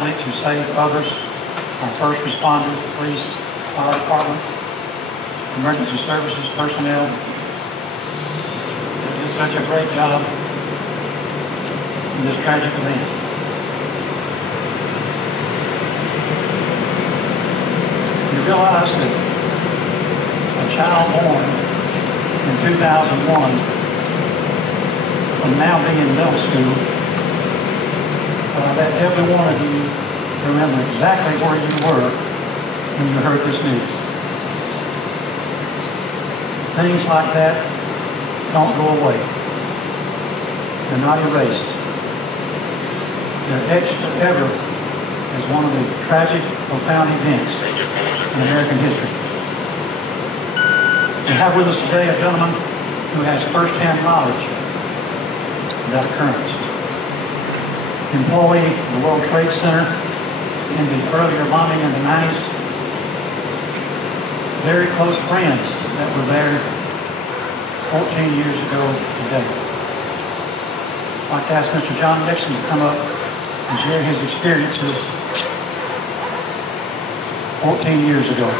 valiantly to save others, our first responders, the police, fire department, emergency services personnel. They did such a great job in this tragic event. You realize that a child born in 2001 will now be in middle school. But I bet every one of you remember exactly where you were when you heard this news. Things like that don't go away. They're not erased. They're etched forever as one of the tragic, profound events in American history. We have with us today a gentleman who has first-hand knowledge of that occurrence. Employee of the World Trade Center in the earlier bombing in the 90s. Very close friends that were there 14 years ago today. I'd like to ask Mr. John Nixon to come up and share his experiences 14 years ago.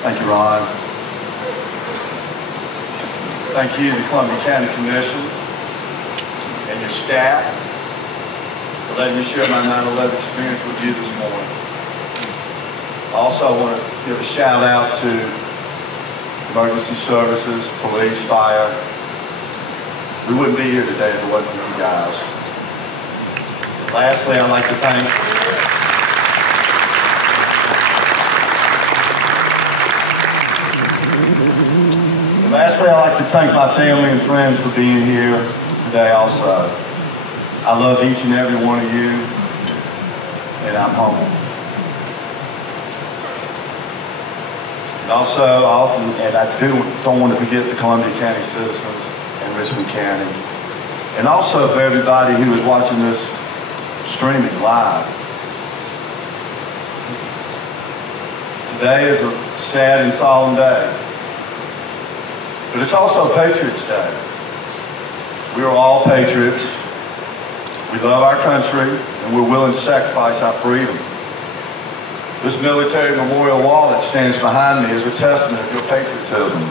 Thank you, Ron. Thank you to the Columbia County Commission and your staff for letting me share my 9/11 experience with you this morning. Also, I want to give a shout out to emergency services, police, fire. We wouldn't be here today if it wasn't for you guys. Lastly, I'd like to thank my family and friends for being here today also. I love each and every one of you, and I'm humbled. And also, don't want to forget the Columbia County citizens and Richmond County. And also for everybody who is watching this streaming live. Today is a sad and solemn day. But it's also Patriots Day. We are all patriots. We love our country, and we're willing to sacrifice our freedom. This military memorial wall that stands behind me is a testament of your patriotism.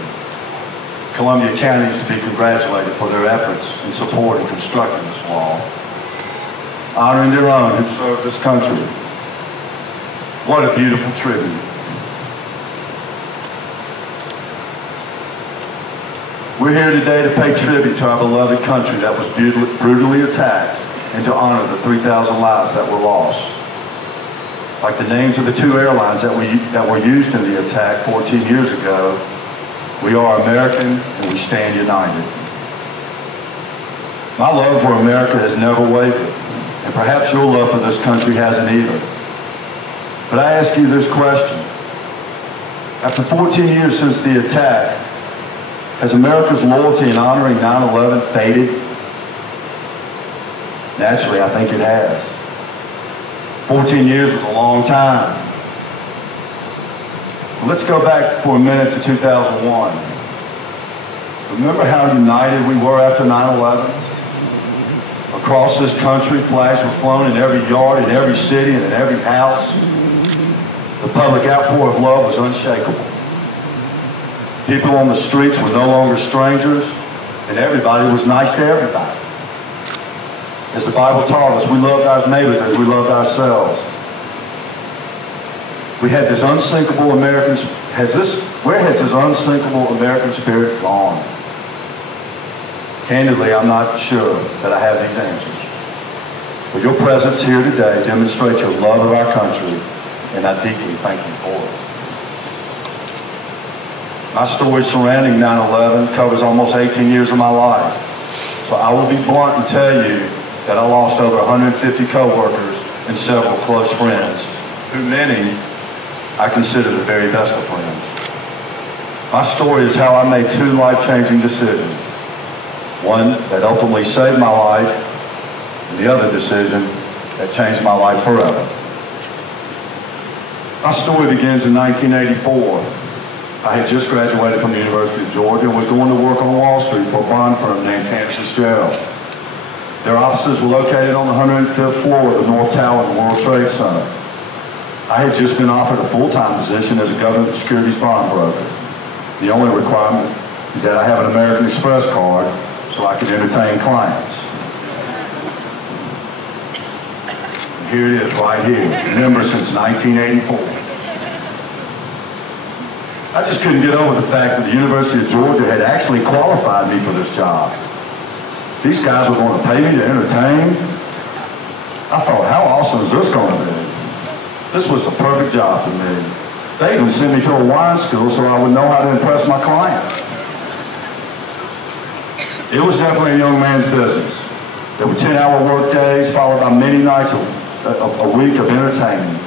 Columbia County is to be congratulated for their efforts in support and constructing this wall, honoring their own who served this country. What a beautiful tribute. We're here today to pay tribute to our beloved country that was brutally attacked and to honor the 3,000 lives that were lost. Like the names of the two airlines that were used in the attack 14 years ago, we are American and we stand united. My love for America has never wavered, and perhaps your love for this country hasn't either. But I ask you this question. After 14 years since the attack, has America's loyalty in honoring 9/11 faded? Naturally, I think it has. 14 years was a long time. Let's go back for a minute to 2001. Remember how united we were after 9/11? Across this country, flags were flown in every yard, in every city, and in every house. The public outpour of love was unshakable. People on the streets were no longer strangers, and everybody was nice to everybody. As the Bible taught us, we loved our neighbors as we loved ourselves. We had this unsinkable American, where has this unsinkable American spirit gone? Candidly, I'm not sure that I have these answers. But your presence here today demonstrates your love of our country, and I deeply thank you for it. My story surrounding 9/11 covers almost 18 years of my life. So I will be blunt and tell you that I lost over 150 co-workers and several close friends, who many I consider the very best of friends. My story is how I made two life-changing decisions. One that ultimately saved my life, and the other decision that changed my life forever. My story begins in 1984. I had just graduated from the University of Georgia and was going to work on Wall Street for a bond firm named Cantor Fitzgerald. Their offices were located on the 105th floor of the North Tower of the World Trade Center. I had just been offered a full-time position as a government securities bond broker. The only requirement is that I have an American Express card so I can entertain clients. And here it is, right here. Member since 1984. I just couldn't get over the fact that the University of Georgia had actually qualified me for this job. These guys were going to pay me to entertain. I thought, how awesome is this going to be? This was the perfect job for me. They even sent me to a wine school so I would know how to impress my clients. It was definitely a young man's business. There were 10-hour work days followed by many nights a week of entertainment.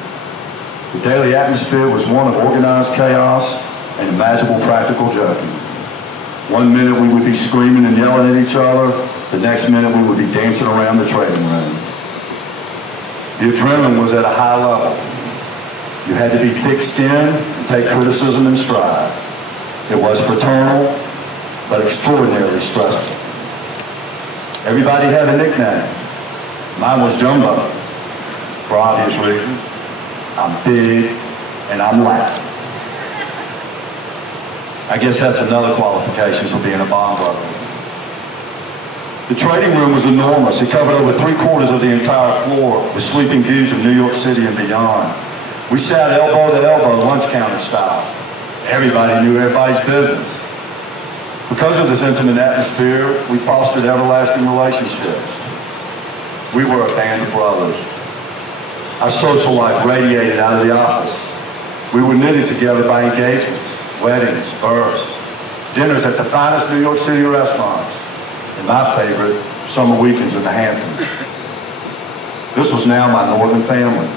The daily atmosphere was one of organized chaos and imaginable practical joking. One minute we would be screaming and yelling at each other. The next minute we would be dancing around the trading room. The adrenaline was at a high level. You had to be thick-skinned and take criticism in stride. It was fraternal, but extraordinarily stressful. Everybody had a nickname. Mine was Jumbo, for obvious reasons. I'm big and I'm loud. I guess that's another qualification for being a bond broker. The trading room was enormous. It covered over 3/4 of the entire floor with sweeping views of New York City and beyond. We sat elbow to elbow, lunch counter style. Everybody knew everybody's business. Because of this intimate atmosphere, we fostered everlasting relationships. We were a band of brothers. Our social life radiated out of the office. We were knitted together by engagements, weddings, births, dinners at the finest New York City restaurants, and my favorite, summer weekends in the Hamptons. This was now my northern family.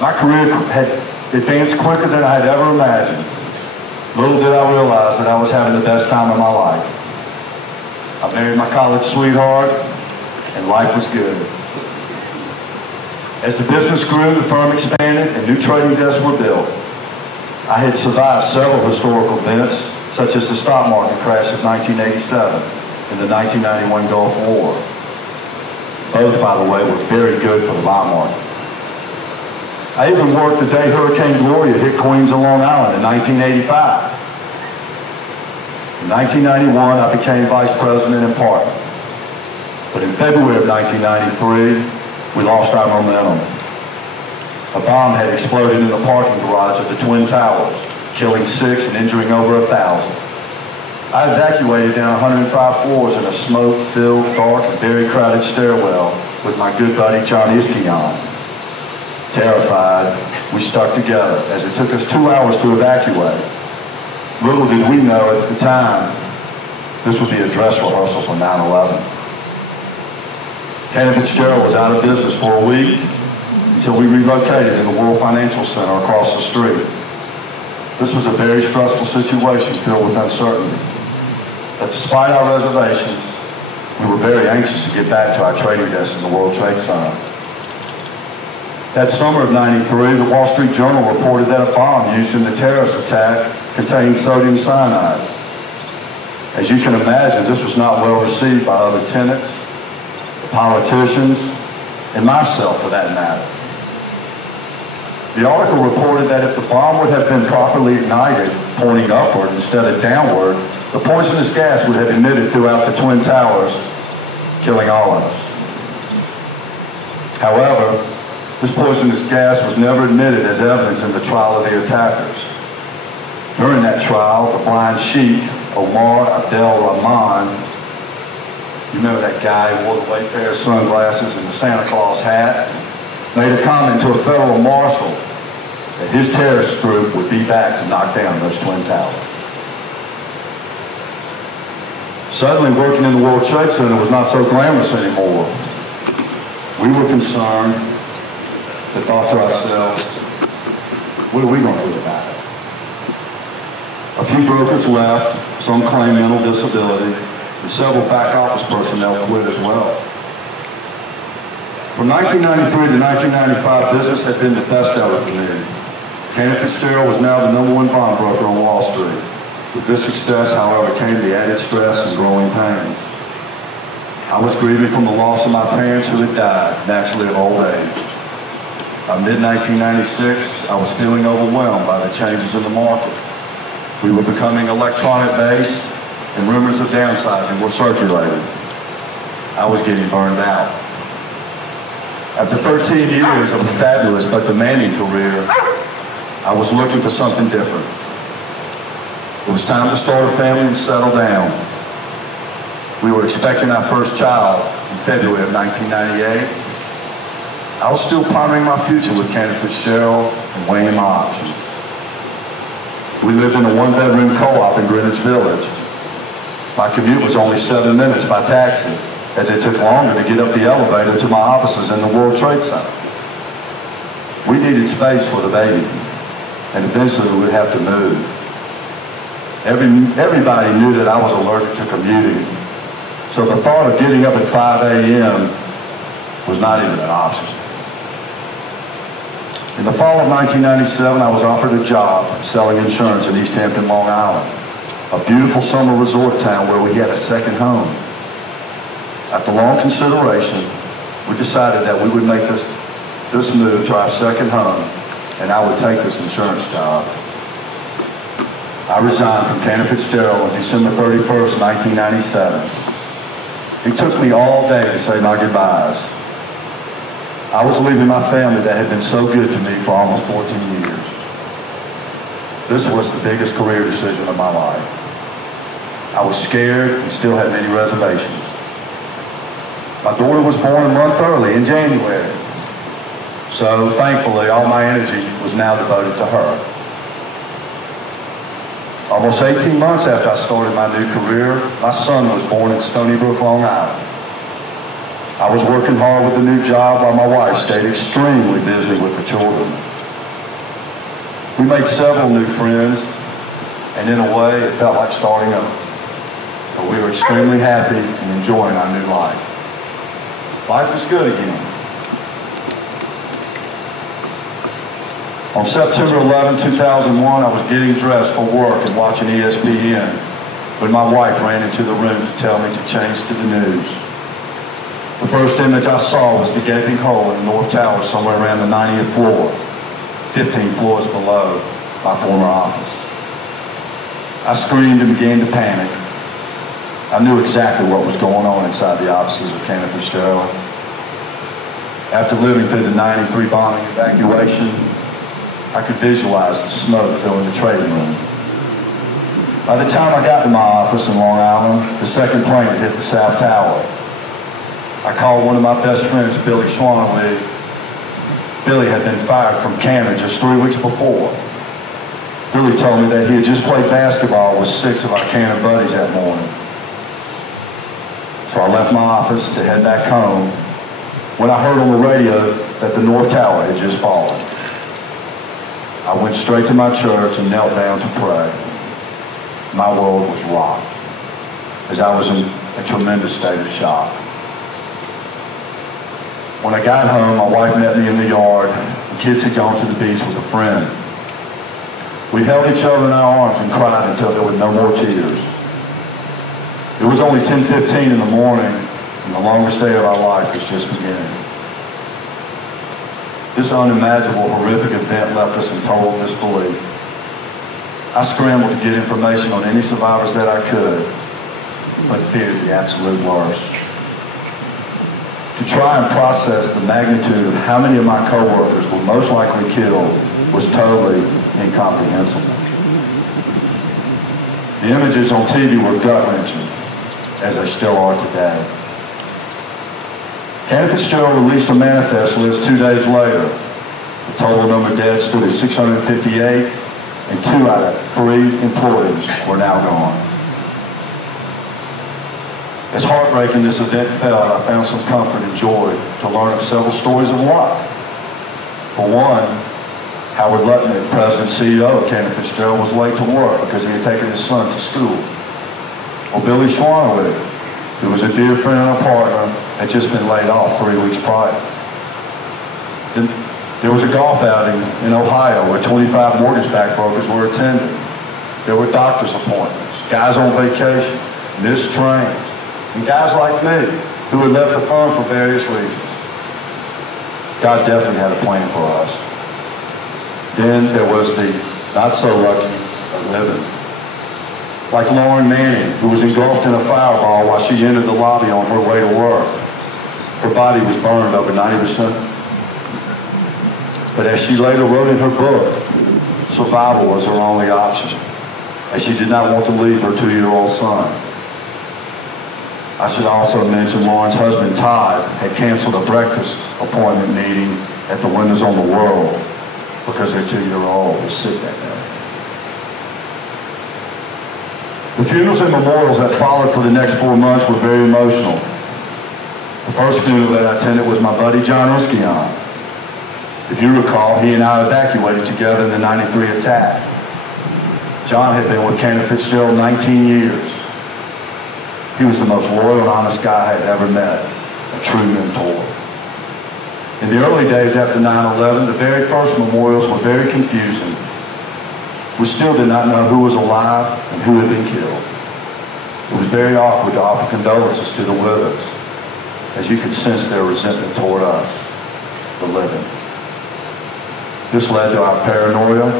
My career had advanced quicker than I had ever imagined. Little did I realize that I was having the best time of my life. I married my college sweetheart, and life was good. As the business grew, the firm expanded, and new trading desks were built. I had survived several historical events, such as the stock market crash of 1987 and the 1991 Gulf War. Both, by the way, were very good for the bond market. I even worked the day Hurricane Gloria hit Queens and Long Island in 1985. In 1991, I became vice president and partner. But in February of 1993, we lost our momentum. A bomb had exploded in the parking garage of the Twin Towers, killing 6 and injuring over 1,000. I evacuated down 105 floors in a smoke-filled, dark, and very crowded stairwell with my good buddy John Iskion. Terrified, we stuck together as it took us 2 hours to evacuate. Little did we know at the time, this would be a dress rehearsal for 9/11. Cantor Fitzgerald was out of business for a week until we relocated in the World Financial Center across the street. This was a very stressful situation filled with uncertainty. But despite our reservations, we were very anxious to get back to our trading desk in the World Trade Center. That summer of '93, the Wall Street Journal reported that a bomb used in the terrorist attack contained sodium cyanide. As you can imagine, this was not well received by other tenants, politicians, and myself for that matter. The article reported that if the bomb would have been properly ignited, pointing upward instead of downward, the poisonous gas would have emitted throughout the Twin Towers, killing all of us. However, this poisonous gas was never admitted as evidence in the trial of the attackers. During that trial, the blind sheik, Omar Abdel Rahman, you remember that guy who wore the Wayfarer sunglasses and the Santa Claus hat, made a comment to a federal marshal that his terrorist group would be back to knock down those Twin Towers. Suddenly, working in the World Trade Center was not so glamorous anymore. We were concerned and thought to ourselves, what are we going to do about it? A few brokers left, some claimed mental disability, and several back office personnel quit as well. From 1993 to 1995, business had been the best ever for me. Kenneth Fitzgerald was now the #1 pawnbroker on Wall Street. With this success, however, came the added stress and growing pains. I was grieving from the loss of my parents who had died, naturally of old age. By mid-1996, I was feeling overwhelmed by the changes in the market. We were becoming electronic-based, and rumors of downsizing were circulating. I was getting burned out. After 13 years of a fabulous but demanding career, I was looking for something different. It was time to start a family and settle down. We were expecting our first child in February of 1998. I was still pondering my future with Kenneth Fitzgerald and weighing my options. We lived in a one-bedroom co-op in Greenwich Village. My commute was only 7 minutes by taxi, as it took longer to get up the elevator to my offices in the World Trade Center. We needed space for the baby, and eventually we would have to move. Everybody knew that I was allergic to commuting, so the thought of getting up at 5 a.m. was not even an option. In the fall of 1997, I was offered a job selling insurance in East Hampton, Long Island, a beautiful summer resort town where we had a second home. After long consideration, we decided that we would make this move to our second home, and I would take this insurance job. I resigned from Kenneth Fitzgerald on December 31st, 1997. It took me all day to say my goodbyes. I was leaving my family that had been so good to me for almost 14 years. This was the biggest career decision of my life. I was scared and still had many reservations. My daughter was born a month early in January. So thankfully, all my energy was now devoted to her. Almost 18 months after I started my new career, my son was born in Stony Brook, Long Island. I was working hard with the new job while my wife stayed extremely busy with the children. We made several new friends, and in a way, it felt like starting over. But we were extremely happy and enjoying our new life. Life was good again. On September 11, 2001, I was getting dressed for work and watching ESPN when my wife ran into the room to tell me to change to the news. The first image I saw was the gaping hole in the North Tower somewhere around the 90th floor, 15 floors below my former office. I screamed and began to panic. I knew exactly what was going on inside the offices of Kenneth Fitzgerald. After living through the 93 bombing evacuation, I could visualize the smoke filling the trading room. By the time I got to my office in Long Island, the second plane had hit the South Tower. I called one of my best friends, Billy Schwanley. Billy had been fired from Canada just 3 weeks before. Billy told me that he had just played basketball with 6 of our Canada buddies that morning. So I left my office to head back home when I heard on the radio that the North Tower had just fallen. I went straight to my church and knelt down to pray. My world was rocked, as I was in a tremendous state of shock. When I got home, my wife met me in the yard. The kids had gone to the beach with a friend. We held each other in our arms and cried until there were no more tears. It was only 10:15 in the morning, and the longest day of our life was just beginning. This unimaginable, horrific event left us in total disbelief. I scrambled to get information on any survivors that I could, but feared the absolute worst. To try and process the magnitude of how many of my coworkers were most likely killed was totally incomprehensible. The images on TV were gut-wrenching, as they still are today. Kenneth Fitzgerald released a manifest list 2 days later. The total number of dead stood at 658, and 2 out of 3 employees were now gone. As heartbreaking this event felt, I found some comfort and joy to learn of several stories of luck. For one, Howard Lutnick, President and CEO of Kenneth Fitzgerald, was late to work because he had taken his son to school. Or Billy Schwanley, who was a dear friend and a partner, had just been laid off 3 weeks prior. There was a golf outing in Ohio where 25 mortgage-backed brokers were attending. There were doctor's appointments, guys on vacation, missed trains, and guys like me who had left the firm for various reasons. God definitely had a plan for us. Then there was the not-so-lucky living. Like Lauren Manning, who was engulfed in a fireball while she entered the lobby on her way to work. Her body was burned over 90%. But as she later wrote in her book, survival was her only option, as she did not want to leave her 2-year-old son. I should also mention Lauren's husband, Todd, had canceled a breakfast appointment meeting at the Windows on the World because their 2-year-old was sick that day. The funerals and memorials that followed for the next 4 months were very emotional. The first funeral that I attended was my buddy John Risquion. If you recall, he and I evacuated together in the '93 attack. John had been with Cantor Fitzgerald 19 years. He was the most loyal and honest guy I had ever met, a true mentor. In the early days after 9/11, the very first memorials were very confusing. We still did not know who was alive and who had been killed. It was very awkward to offer condolences to the widows, as you could sense their resentment toward us, the living. This led to our paranoia.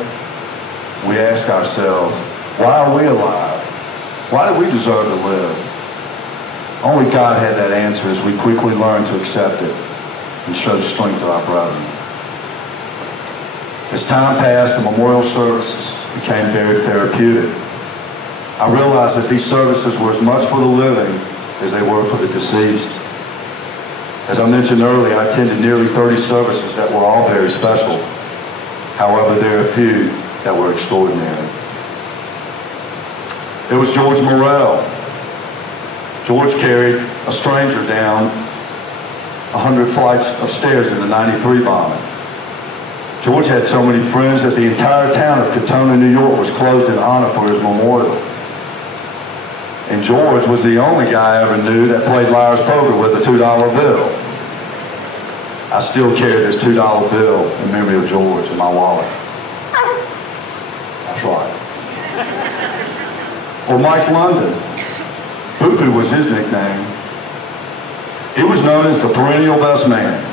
We asked ourselves, why are we alive? Why do we deserve to live? Only God had that answer as we quickly learned to accept it and show strength to our brethren. As time passed, the memorial services became very therapeutic. I realized that these services were as much for the living as they were for the deceased. As I mentioned earlier, I attended nearly 30 services that were all very special. However, there are a few that were extraordinary. There was George Morrell. George carried a stranger down 100 flights of stairs in the '93 bombing. George had so many friends that the entire town of Katona, New York was closed in honor for his memorial. And George was the only guy I ever knew that played liar's poker with a $2 bill. I still carry this $2 bill in memory of George in my wallet. That's right. Or Mike London. Boo-Boo was his nickname. He was known as the perennial best man,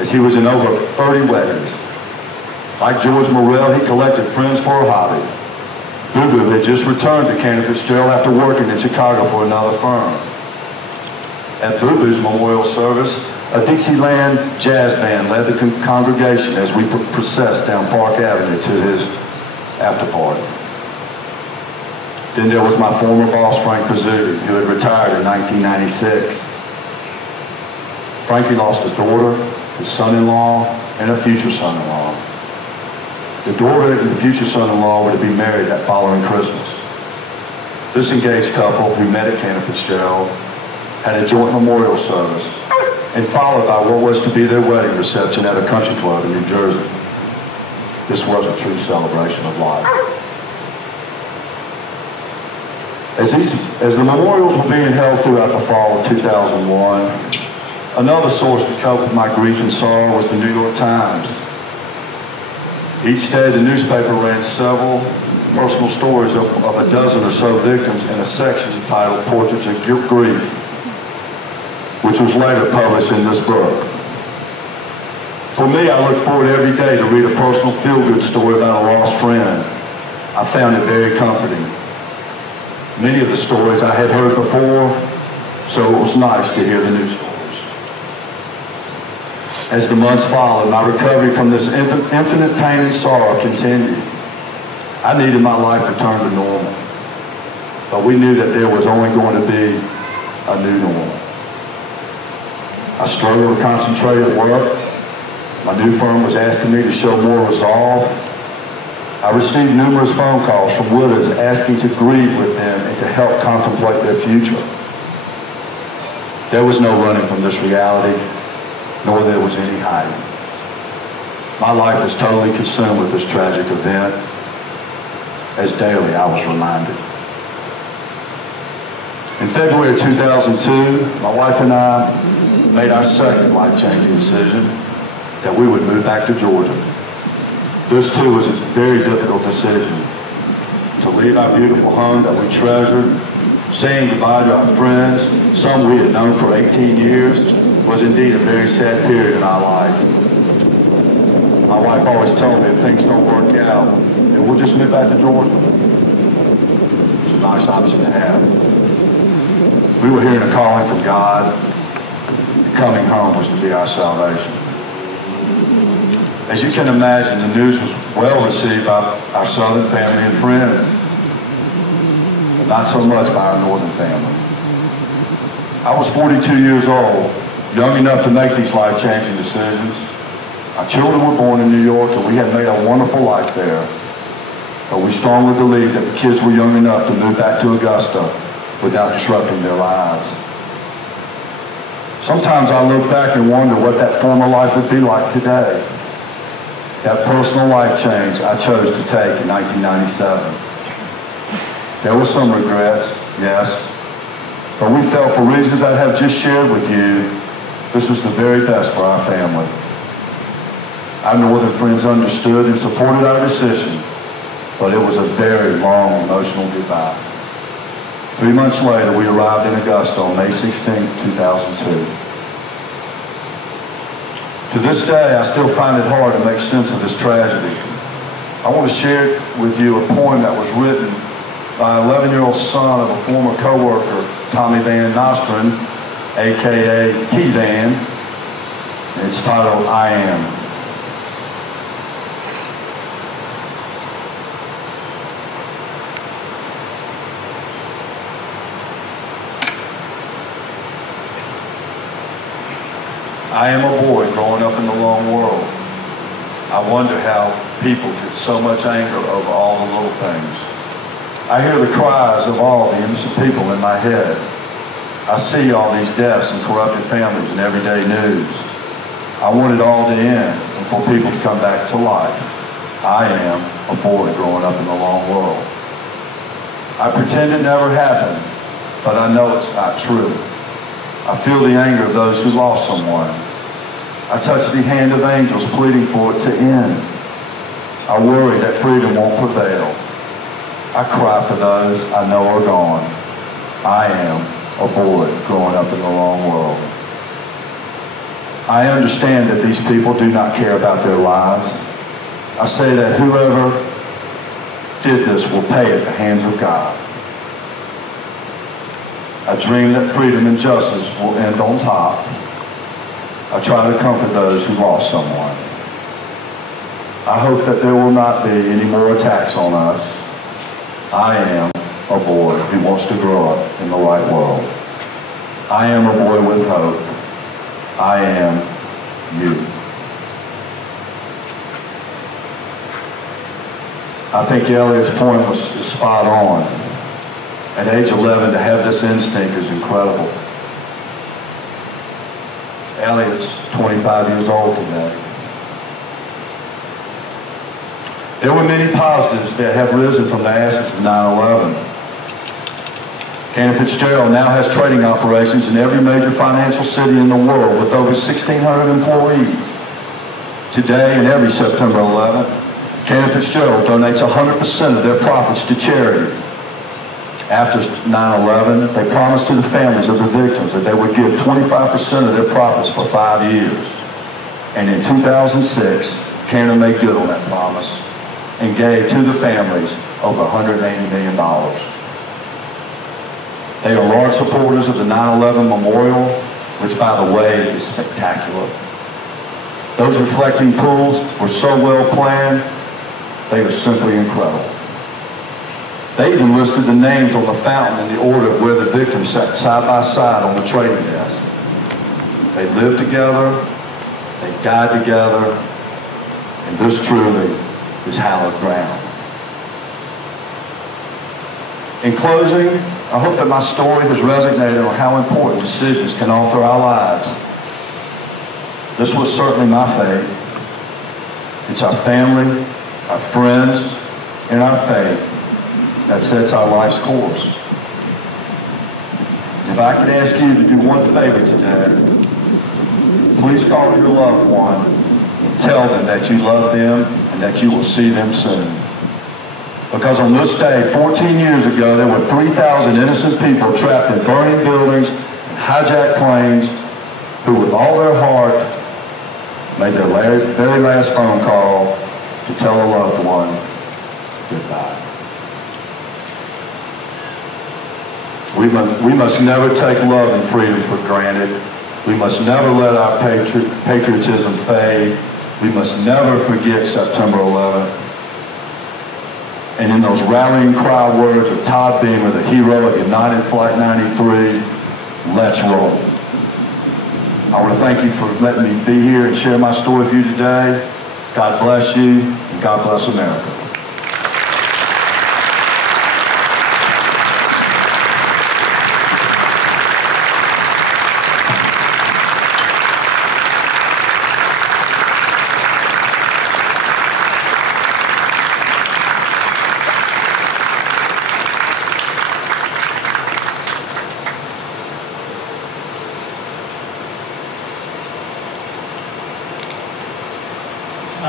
as he was in over 30 weddings. Like George Morrell, he collected friends for a hobby. Boo-Boo had just returned to Cantor Fitzgerald after working in Chicago for another firm. At Boo-Boo's memorial service, a Dixieland jazz band led the congregation as we processed down Park Avenue to his after party. Then there was my former boss, Frank Pizzuti, who had retired in 1996. Frankie lost a daughter, his son-in-law, and a future son-in-law. The daughter and the future son-in-law were to be married that following Christmas. This engaged couple, who met at Cantor Fitzgerald, had a joint memorial service, and followed by what was to be their wedding reception at a country club in New Jersey. This was a true celebration of life. As the memorials were being held throughout the fall of 2001, another source to cope with my grief and sorrow was the New York Times. Each day, the newspaper ran several personal stories of a dozen or so victims in a section titled Portraits of Grief, which was later published in this book. For me, I look forward every day to read a personal feel-good story about a lost friend. I found it very comforting. Many of the stories I had heard before, so it was nice to hear the new stories. As the months followed, my recovery from this infinite pain and sorrow continued. I needed my life returned to normal. But we knew that there was only going to be a new normal. I struggled to concentrate at work. My new firm was asking me to show more resolve. I received numerous phone calls from widows asking to grieve with them and to help contemplate their future. There was no running from this reality, nor there was any hiding. My life was totally consumed with this tragic event, as daily I was reminded. In February of 2002, my wife and I made our second life-changing decision. that we would move back to Georgia. This too was a very difficult decision. To leave our beautiful home that we treasured, saying goodbye to our friends, some we had known for 18 years, was indeed a very sad period in our life. My wife always told me if things don't work out, then we'll just move back to Georgia. It's a nice option to have. We were hearing a calling from God. Coming home was to be our salvation. As you can imagine, the news was well received by our southern family and friends, but not so much by our northern family. I was 42 years old, young enough to make these life-changing decisions. Our children were born in New York, and we had made a wonderful life there. But we strongly believed that the kids were young enough to move back to Augusta without disrupting their lives. Sometimes I look back and wonder what that former life would be like today. That personal life change I chose to take in 1997. There were some regrets, yes, but we felt for reasons I have just shared with you, this was the very best for our family. Our northern friends understood and supported our decision, but it was a very long, emotional goodbye. 3 months later, we arrived in Augusta on May 16, 2002. To this day, I still find it hard to make sense of this tragedy. I want to share with you a poem that was written by an 11-year-old son of a former co-worker, Tommy Van Nostrand, a.k.a. T-Van, and it's titled, I Am. I am a boy growing up in the long world. I wonder how people get so much anger over all the little things. I hear the cries of all the innocent people in my head. I see all these deaths and corrupted families in everyday news. I want it all to end and for people to come back to life. I am a boy growing up in the long world. I pretend it never happened, but I know it's not true. I feel the anger of those who lost someone. I touch the hand of angels pleading for it to end. I worry that freedom won't prevail. I cry for those I know are gone. I am a boy growing up in the long world. I understand that these people do not care about their lives. I say that whoever did this will pay at the hands of God. I dream that freedom and justice will end on top. I try to comfort those who lost someone. I hope that there will not be any more attacks on us. I am a boy who wants to grow up in the right world. I am a boy with hope. I am you. I think Elliot's point was spot on. At age 11, to have this instinct is incredible. Elliot's 25 years old today. There were many positives that have risen from the ashes of 9/11. Cannon Fitzgerald now has trading operations in every major financial city in the world with over 1,600 employees. Today and every September 11th, Cannon Fitzgerald donates 100% of their profits to charity. After 9/11, they promised to the families of the victims that they would give 25% of their profits for 5 years. And in 2006, Cannon made good on that promise and gave to the families over $180 million. They are large supporters of the 9/11 Memorial, which, by the way, is spectacular. Those reflecting pools were so well planned, they are simply incredible. They even listed the names on the fountain in the order of where the victims sat side by side on the trading desk. They lived together, they died together, and this truly is hallowed ground. In closing, I hope that my story has resonated on how important decisions can alter our lives. This was certainly my fate. It's our family, our friends, and our faith that sets our life's course. If I could ask you to do one favor today, please call your loved one tell them that you love them and that you will see them soon. Because on this day, 14 years ago, there were 3,000 innocent people trapped in burning buildings and hijacked planes who with all their heart made their very last phone call to tell a loved one goodbye. We must never take love and freedom for granted. We must never let our patriotism fade. We must never forget September 11th. And in those rallying cry words of Todd Beamer, the hero of United Flight 93, let's roll. I want to thank you for letting me be here and share my story with you today. God bless you, and God bless America.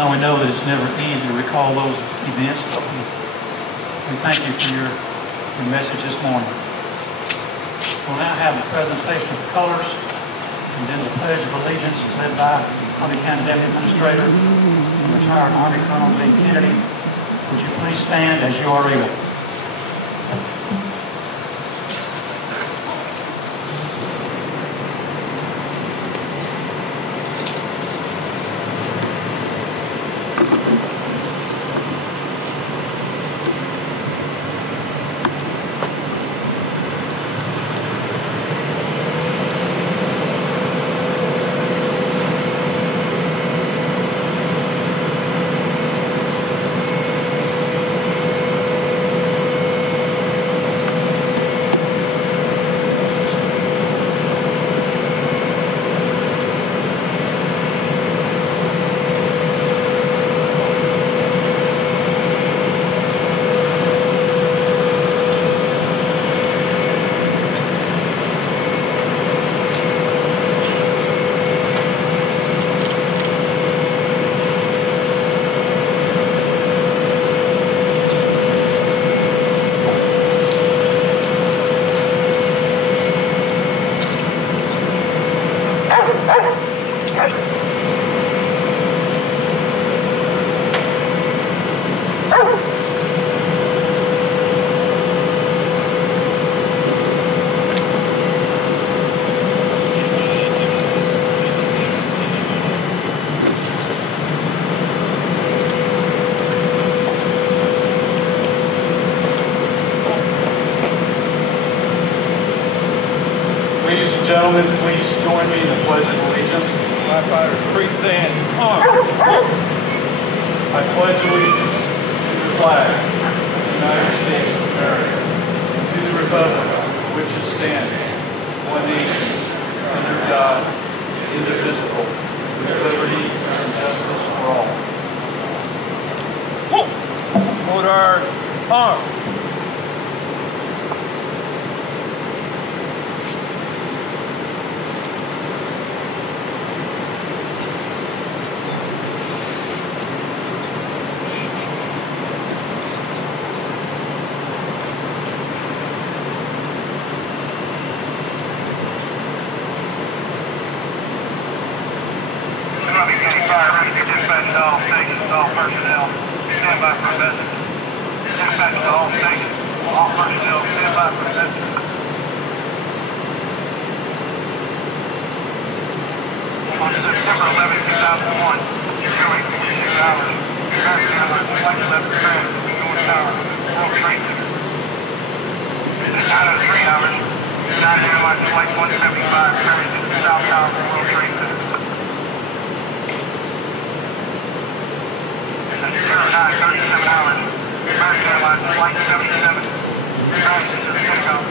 We know that it's never easy to recall those events, but we thank you for your message this morning. We'll now have the presentation of the colors and then the Pledge of Allegiance led by Harvey County Deputy Administrator and retired Army Colonel Lee Kennedy. Would you please stand as you are able? Gentlemen, please join me in the Pledge of Allegiance. Firefighters, please stand. Arms. I pledge allegiance to the flag of the United States of America and to the republic for which it stands, one nation, under God, indivisible, with liberty and justice for all. Order. Arms. All stations, all personnel, stand by for message. Dispatch to all stations, all personnel, stand by for message. On September 11, 2001, showing 46 hours, American Airlines Flight 11 crash in North Tower, World Trade Center. At 9:03 hours, United Airlines Flight 175 crashed into South Tower, World Trade Center. 09:37 hours, American Airlines Flight 77 crashed into the Pentagon.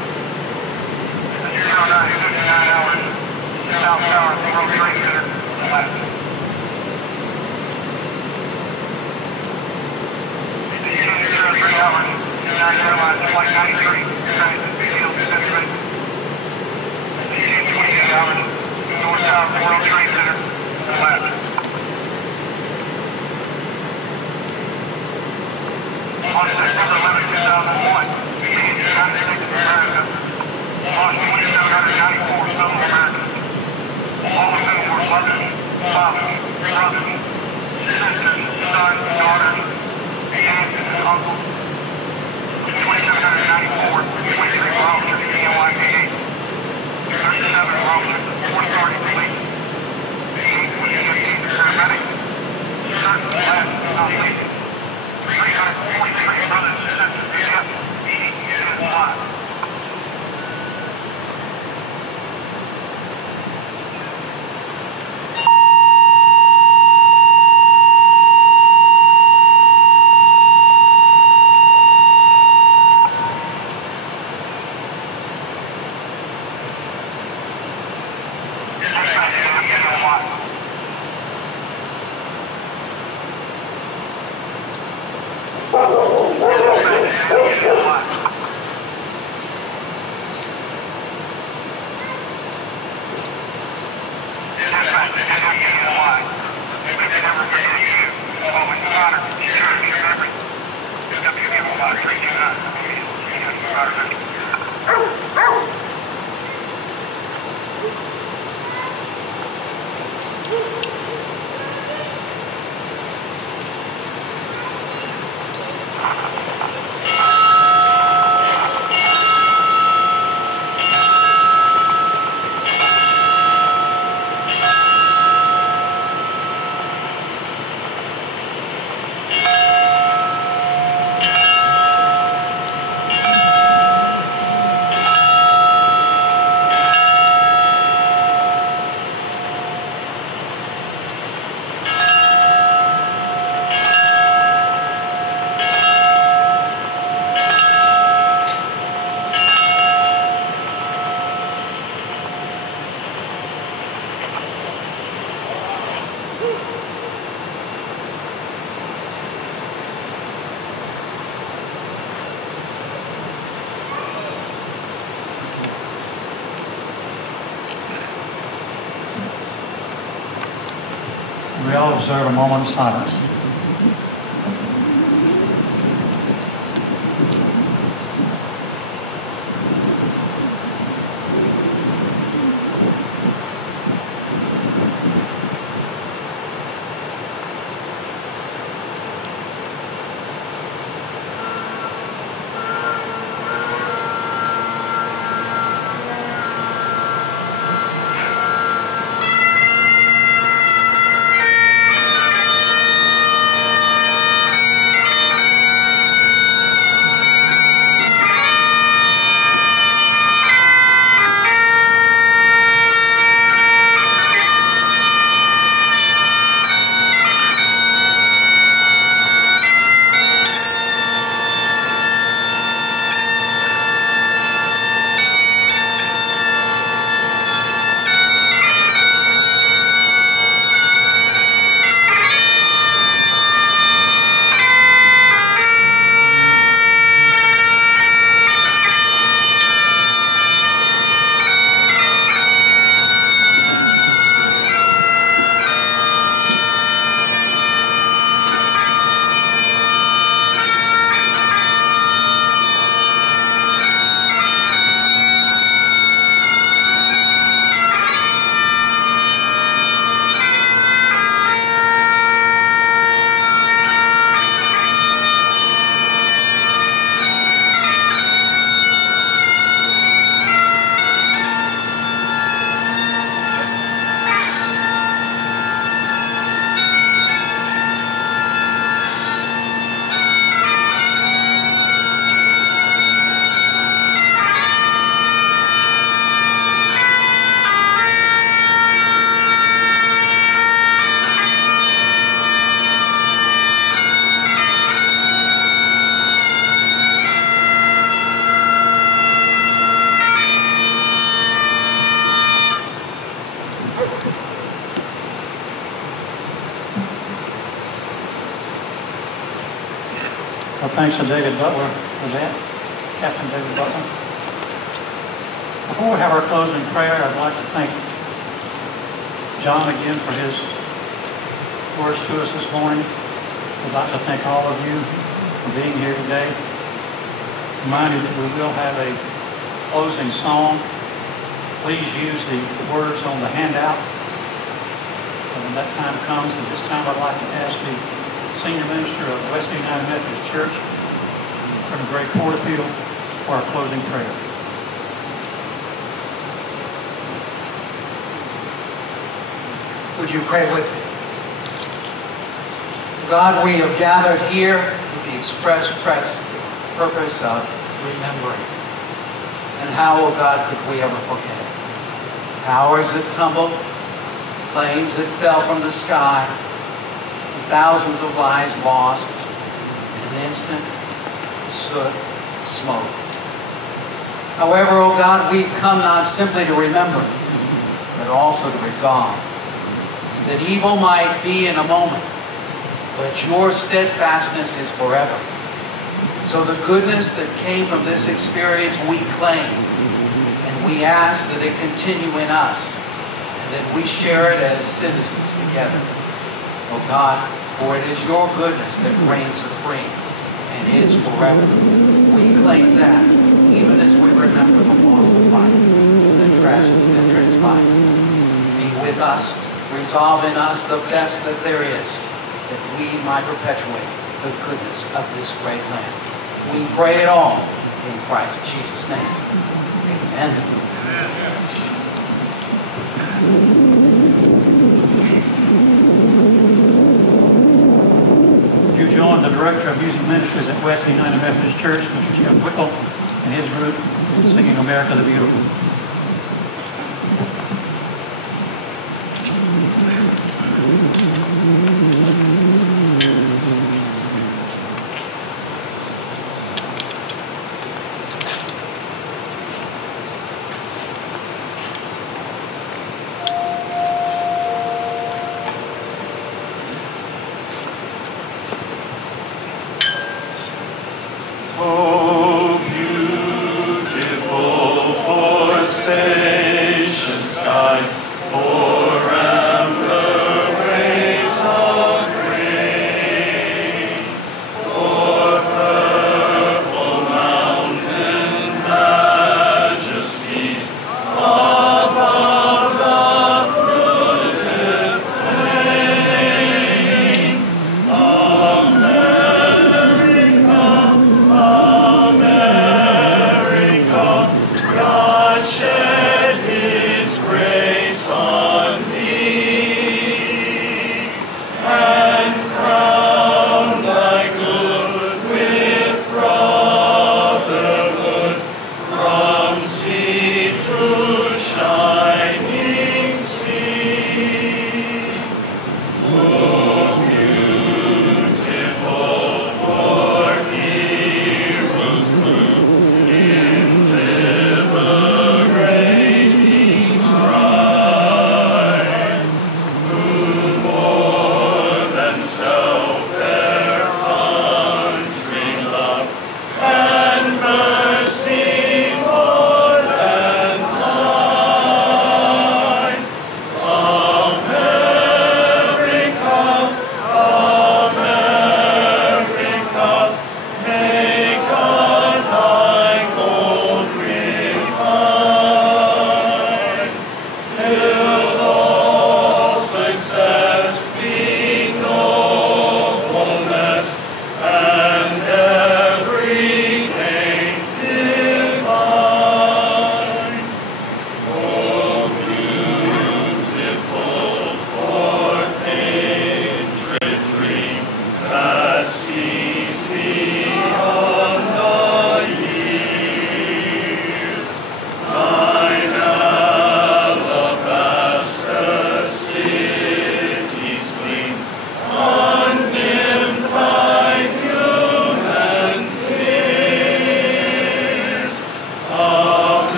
At 09:59 hours, South Tower, World Trade Center collapsed. At 10:03 hours, United Airlines Flight 93 crashed into Field Pacific. At 10:28 hours, North Tower, World Trade Center collapsed. We all observe a moment of silence. Well, thanks to David Butler for that, Captain David Butler. Before we have our closing prayer, I'd like to thank John again for his words to us this morning. I'd like to thank all of you for being here today. Remind you that we will have a closing song. Please use the words on the handout when that time comes. At this time, I'd like to ask the Senior Minister of West United Methodist Church, Reverend Greg Porterfield, for our closing prayer. Would you pray with me? God, we have gathered here with the express purpose of remembering. And how, oh God, could we ever forget? Towers that tumbled, planes that fell from the sky, and thousands of lives lost in an instant, soot, smoke. However, oh God, we've come not simply to remember, but also to resolve that evil might be in a moment, but your steadfastness is forever. And so the goodness that came from this experience we claim, and we ask that it continue in us, and that we share it as citizens together. Oh God, for it is your goodness that reigns supreme, and is forever. We claim that, even as we remember the loss of life, the tragedy that transpired. Be with us, resolve in us the best that there is, that we might perpetuate the goodness of this great land. We pray it all in Christ Jesus' name. Amen. Would you join the Director of Music Ministries at West United Methodist Church, Mr. Jim Whittle, and his group in singing America the Beautiful.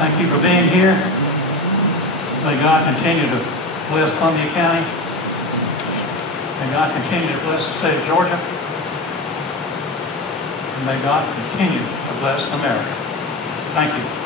Thank you for being here. May God continue to bless Columbia County. May God continue to bless the state of Georgia. And may God continue to bless America. Thank you.